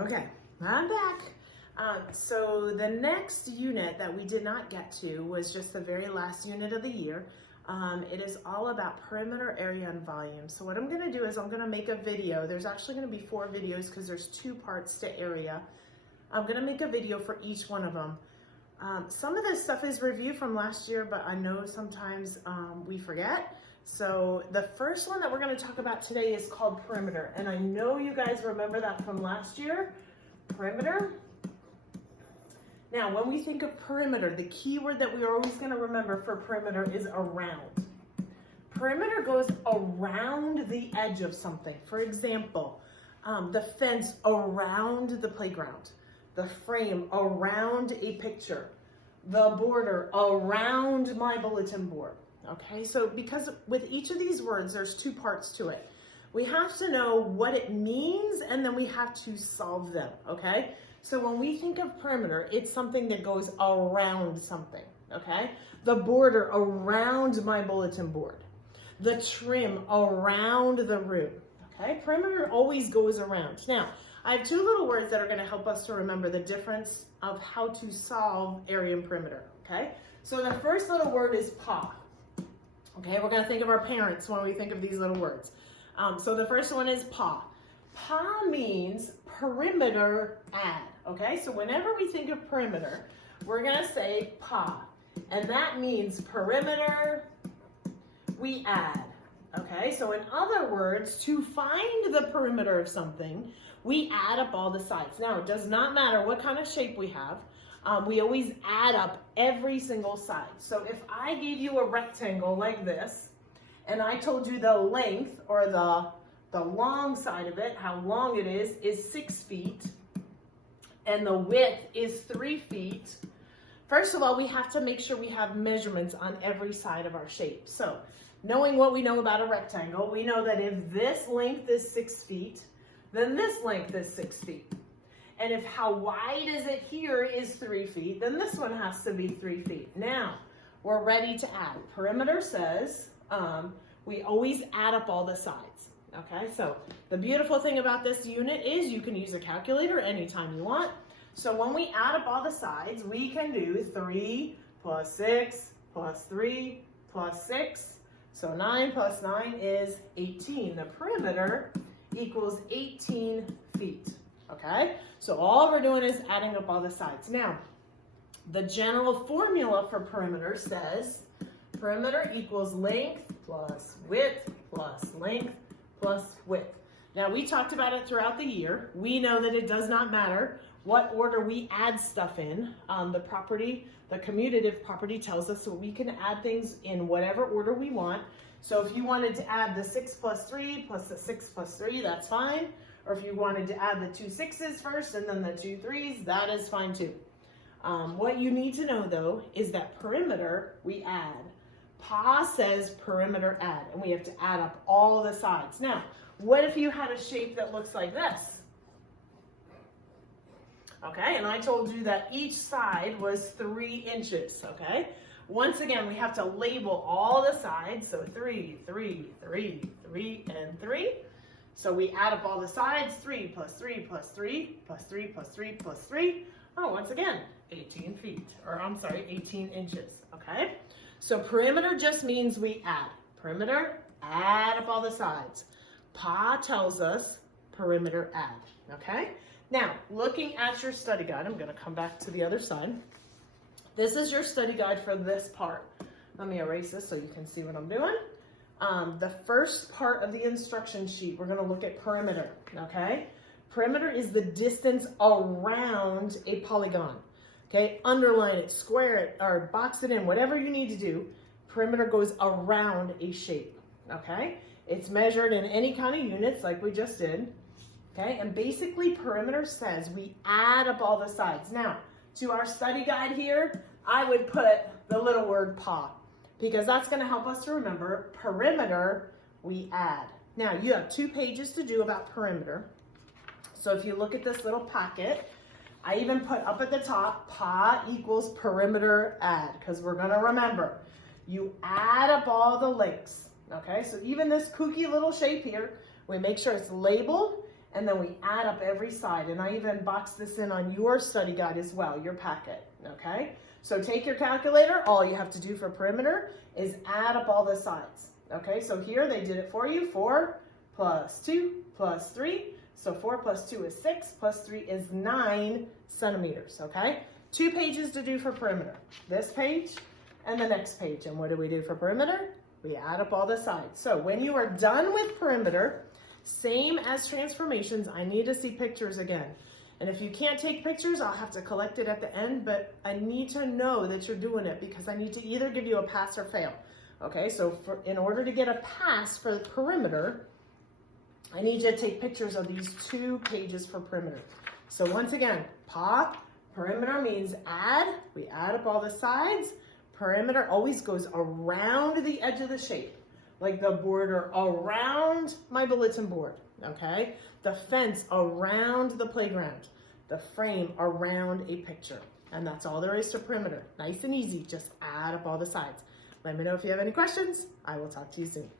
Okay, I'm back. So the next unit that we did not get to was just the very last unit of the year. It is all about perimeter, area, and volume. So what I'm going to do is I'm going to make a video. There's actually going to be 4 videos because there's 2 parts to area. I'm going to make a video for each one of them. Some of this stuff is review from last year, but I know sometimes we forget. So the first one that we're going to talk about today is called perimeter. And I know you guys remember that from last year, perimeter. Now, when we think of perimeter, the key word that we are always going to remember for perimeter is around. Perimeter goes around the edge of something. For example, the fence around the playground, the frame around a picture, the border around my bulletin board. Okay, so because with each of these words, there's 2 parts to it. We have to know what it means, and then we have to solve them, okay? So when we think of perimeter, it's something that goes around something, okay? The border around my bulletin board, the trim around the room, okay? Perimeter always goes around. Now, I have 2 little words that are gonna help us to remember the difference of how to solve area and perimeter, okay? So the first little word is paw. Okay, we're gonna think of our parents when we think of these little words. So the first one is paw. Paw means perimeter add, okay? So whenever we think of perimeter, we're gonna say paw. And that means perimeter, we add, okay? So in other words, to find the perimeter of something, we add up all the sides. Now, it does not matter what kind of shape we have. We always add up every single side. So if I gave you a rectangle like this, and I told you the length or the long side of it, how long it is 6 feet, and the width is 3 feet, first of all, we have to make sure we have measurements on every side of our shape. So knowing what we know about a rectangle, we know that if this length is 6 feet, then this length is 6 feet. And if how wide is it here is 3 feet, then this one has to be 3 feet. Now, we're ready to add. Perimeter says we always add up all the sides. Okay, so the beautiful thing about this unit is you can use a calculator anytime you want. So when we add up all the sides, we can do 3 plus 6 plus 3 plus 6. So 9 plus 9 is 18. The perimeter equals 18 feet. Okay, so all we're doing is adding up all the sides. Now, the general formula for perimeter says perimeter equals length plus width plus length plus width. Now, we talked about it throughout the year. We know that it does not matter what order we add stuff in. The commutative property tells us that we can add things in whatever order we want. So if you wanted to add the 6 plus 3 plus the 6 plus 3, that's fine. Or if you wanted to add the 2 6s first and then the 2 3s, that is fine too. What you need to know though is that perimeter we add. Pa says perimeter add, and we have to add up all the sides. Now, what if you had a shape that looks like this? Okay, and I told you that each side was 3 inches, okay? Once again, we have to label all the sides, so 3, 3, 3, 3, and 3. So we add up all the sides, 3 plus 3 plus 3 plus 3 plus 3 plus 3. Oh, once again, 18 feet, or I'm sorry, 18 inches, okay? So perimeter just means we add. Perimeter, add up all the sides. Pa tells us perimeter add, okay? Now, looking at your study guide, I'm gonna come back to the other side. This is your study guide for this part. Let me erase this so you can see what I'm doing. The first part of the instruction sheet, we're gonna look at perimeter, okay? Perimeter is the distance around a polygon, okay? Underline it, square it, or box it in, whatever you need to do. Perimeter goes around a shape, okay? It's measured in any kind of units like we just did, okay? And basically perimeter says we add up all the sides. Now, to our study guide here, I would put the little word paw, because that's going to help us to remember perimeter we add. Now, you have 2 pages to do about perimeter. So if you look at this little pocket, I even put up at the top, pa equals perimeter add, because we're going to remember, you add up all the lengths, okay? So even this kooky little shape here, we make sure it's labeled and then we add up every side. And I even boxed this in on your study guide as well, your packet, okay? So take your calculator. All you have to do for perimeter is add up all the sides, okay? So here they did it for you. 4 plus 2 plus 3. So 4 plus 2 is 6, plus 3 is 9 centimeters, okay? 2 pages to do for perimeter. This page and the next page. And what do we do for perimeter? We add up all the sides. So when you are done with perimeter, same as transformations, I need to see pictures again. And if you can't take pictures, I'll have to collect it at the end, but I need to know that you're doing it because I need to either give you a pass or fail. Okay, so in order to get a pass for the perimeter, I need you to take pictures of these 2 pages for perimeter. So once again, perimeter means add. We add up all the sides. Perimeter always goes around the edge of the shape, like the border around my bulletin board, okay? The fence around the playground, the frame around a picture. And that's all there is to perimeter. Nice and easy, just add up all the sides. Let me know if you have any questions. I will talk to you soon.